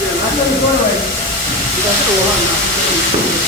Yeah, that's what it's going away. You got to go on now.